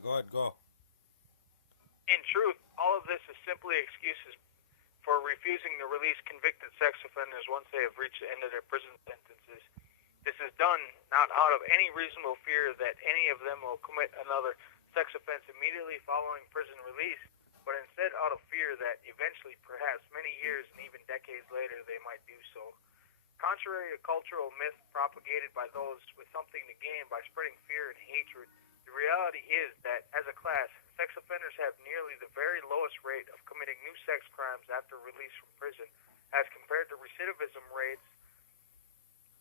Go ahead, go. In truth, all of this is simply excuses for refusing to release convicted sex offenders once they have reached the end of their prison sentences. This is done not out of any reasonable fear that any of them will commit another sex offense immediately following prison release, but instead out of fear that eventually, perhaps many years and even decades later, they might do so. Contrary to cultural myth propagated by those with something to gain by spreading fear and hatred, the reality is that, as a class, sex offenders have nearly the very lowest rate of committing new sex crimes after release from prison, as compared to recidivism rates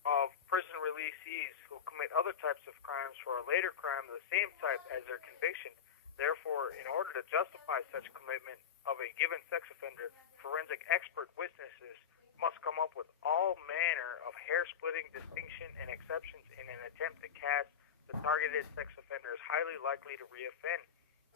of prison releasees who commit other types of crimes for a later crime of the same type as their conviction. Therefore, in order to justify such commitment of a given sex offender, forensic expert witnesses must come up with all manner of hair-splitting distinction and exceptions in an attempt to cast the targeted sex offender as highly likely to reoffend,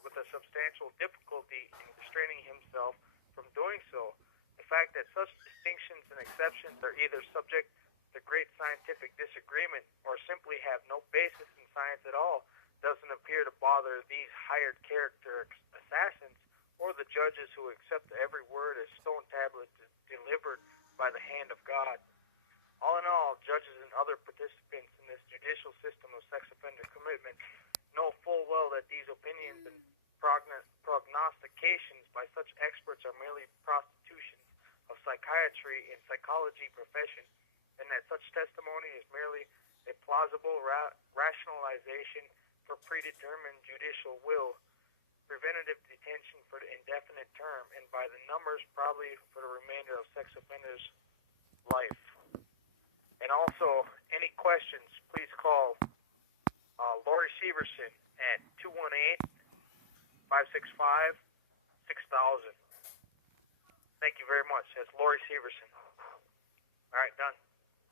with a substantial difficulty in restraining himself from doing so. The fact that such distinctions and exceptions are either subject to great scientific disagreement or simply have no basis in science at all doesn't appear to bother these hired character assassins or the judges who accept every word as stone tablets delivered by the hand of God. All in all, judges and other participants in this judicial system of sex offender commitment know full well that these opinions and prognostications by such experts are merely prostitutions of psychiatry and psychology profession, and that such testimony is merely a plausible rationalization for predetermined judicial will, preventative detention for the indefinite term, and by the numbers probably for the remainder of sex offenders' life. And also, any questions, please call Lori Severson at 218-565-6000. Thank you very much. That's Lori Severson. All right, done.